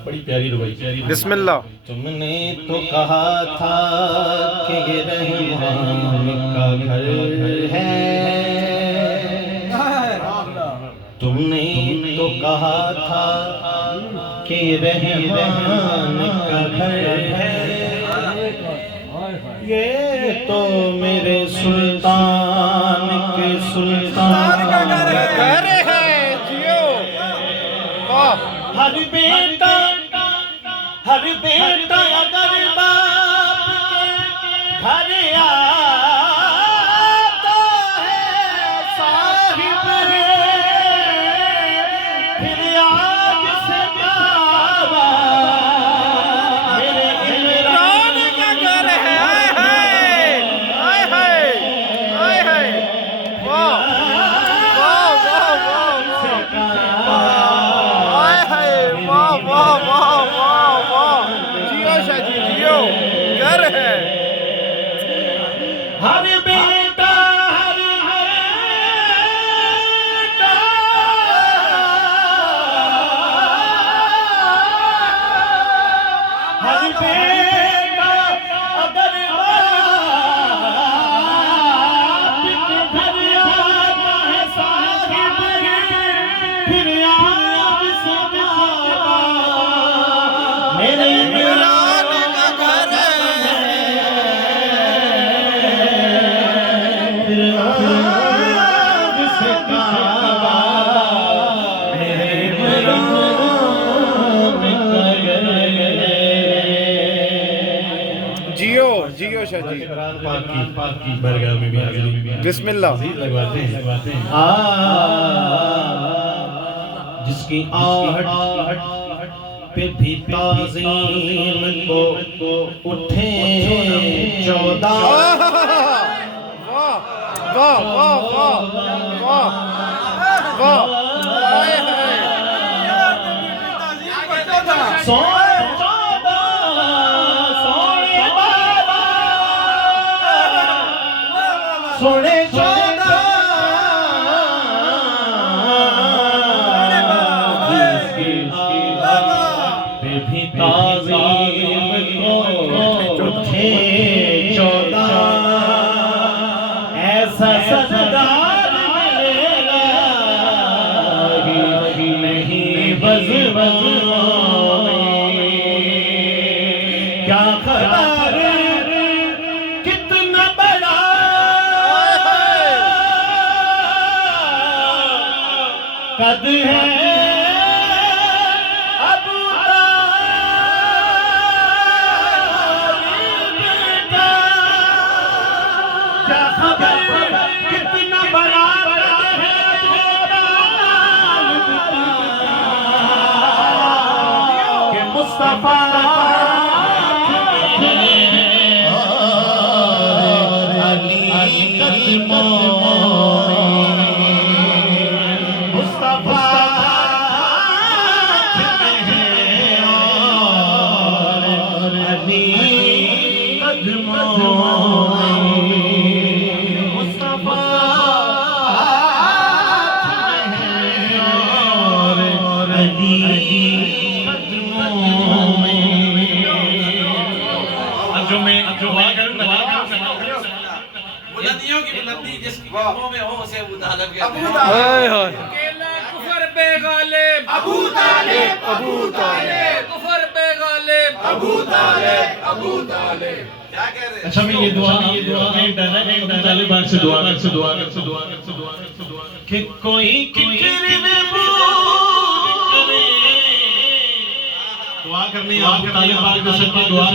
बड़ी प्यारी रुबाई। बिस्मिल्लाह। तुमने तो कहा था कि ये रहमान का घर है, तुमने तो कहा था कि रहमान का घर है, ये तो मेरे सुल्तान के सुल्तान का घर है। जियो हर बेटा अगर बाप के घर आता है साहिब, फिर आज से बाबा मेरे इमरान का घर है। हाय हाय हाय हाय, वाह वाह वाह वाह वाह वाह, जियो शादी जियो, घर है। हर बेटा अगर बाप के घर आता है साहिब, फिर आज से बाबा मेरे इमरान का घर है। फिर आज से बाबा मेरे इमरान का घर है। जियो जियो शादी। पाक की बरगाह में भी हाजिरी भी बिस्मिल्लाह। लगवाते हैं। जिसकी आहट पे भी ताज़ीम को उठे 14। वाह वाह वाह वाह वाह वाह, हाय हाय। सोने 14 पे भी ताज़ीम को उठे 14। ऐसा सरदार मिलेगा ही नहीं बज़ क्या खबर कितना बड़ा कद है अबू तालिब का, क्या खबर कितना बड़ा कद है अबू तालिब का, कि मुस्तफा अली कदमों मुस्तफा अली कदमों मुस्तफा अली जो मैं करूंगा बुलंदियों की बुलंदी जिसकी कदमों में हो उसे अबू तालिब कहते हैं। हाय हाय। अकेला कुफर पे गालिब अबू तालिब अबू तालिब, कुफर पे गालिब अबू तालिब अबू तालिब। क्या कह रहे हैं? अच्छा मैं ये दुआ में डायरेक्ट अबू तालिब बाग से दुआ कि कोई किकरी में दुआ करनी है अबू तालिब बाग से दुआ